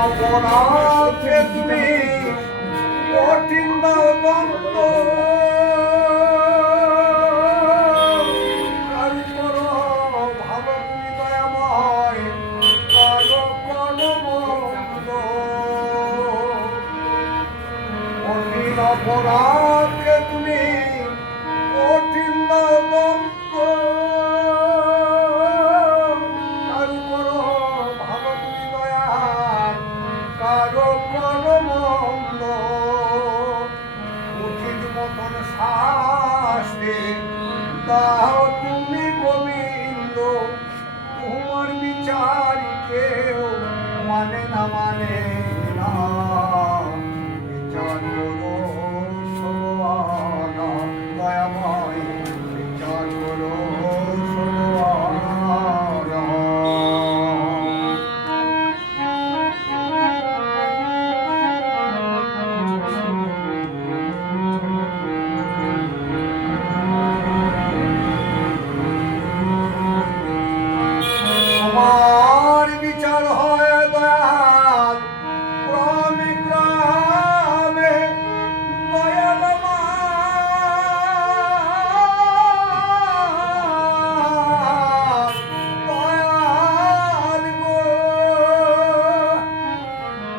অপরাধে তুমি কঠিন দাও দন্ত কারু করো ভালো তুমি দয়াময় কারো কোনো মন্দ কঠিন অপরাধে তুমি কঠিন দাও দন্ত কারু করো ভালো তুমি দয়া কারো কোনো মন্দ উচিত মতন শাস্তি দাও তুমি গোবিন্দ তোমার বিচার কেউ মানে না বিচার করো সোয়ানা দয়াময় বিচার করো আমার বিচার হয় দয়াল গ্রামে গ্রামে দয়াল দয়াল গো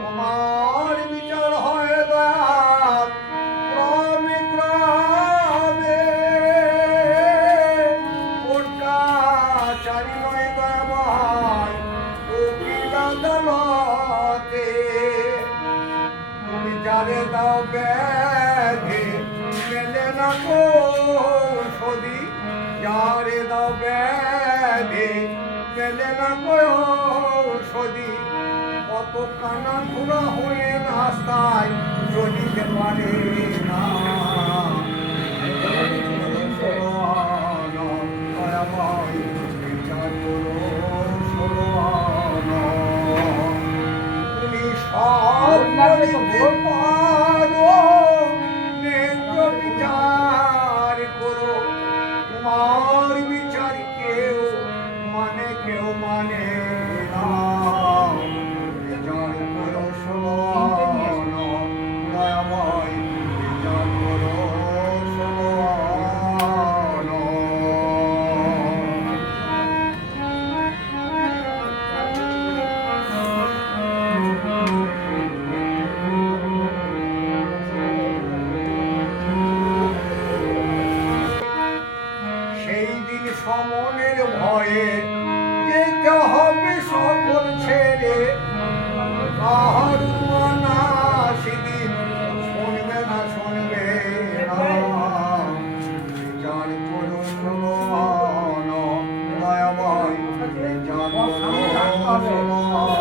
আমার বিচার হয় দয়াল গ্রামে গ্রামে ওটা চারি নয় দয়াময় উকিল আদালতে তুমি যারে দাও ব্যাধি মেলে না কৌশদি যারে দাও ব্যাধি মেলে না কৌশদি কত কানা ঘোরা হয়ে রাস্তায় চলিতে পারে না দয়াময় বিচার করো তুমি সব বলিতে পারো ন্যায্য বিচার করো তোমার বিচার কেউ মানে না বিচার করো শোনো দয়াময় বিচার করো সমনের ভয়ে যেতে হবে সকল ছেড়ে কাহার মানা সেদিন শুনবে না বিচার করো দয়াময় বিচার করো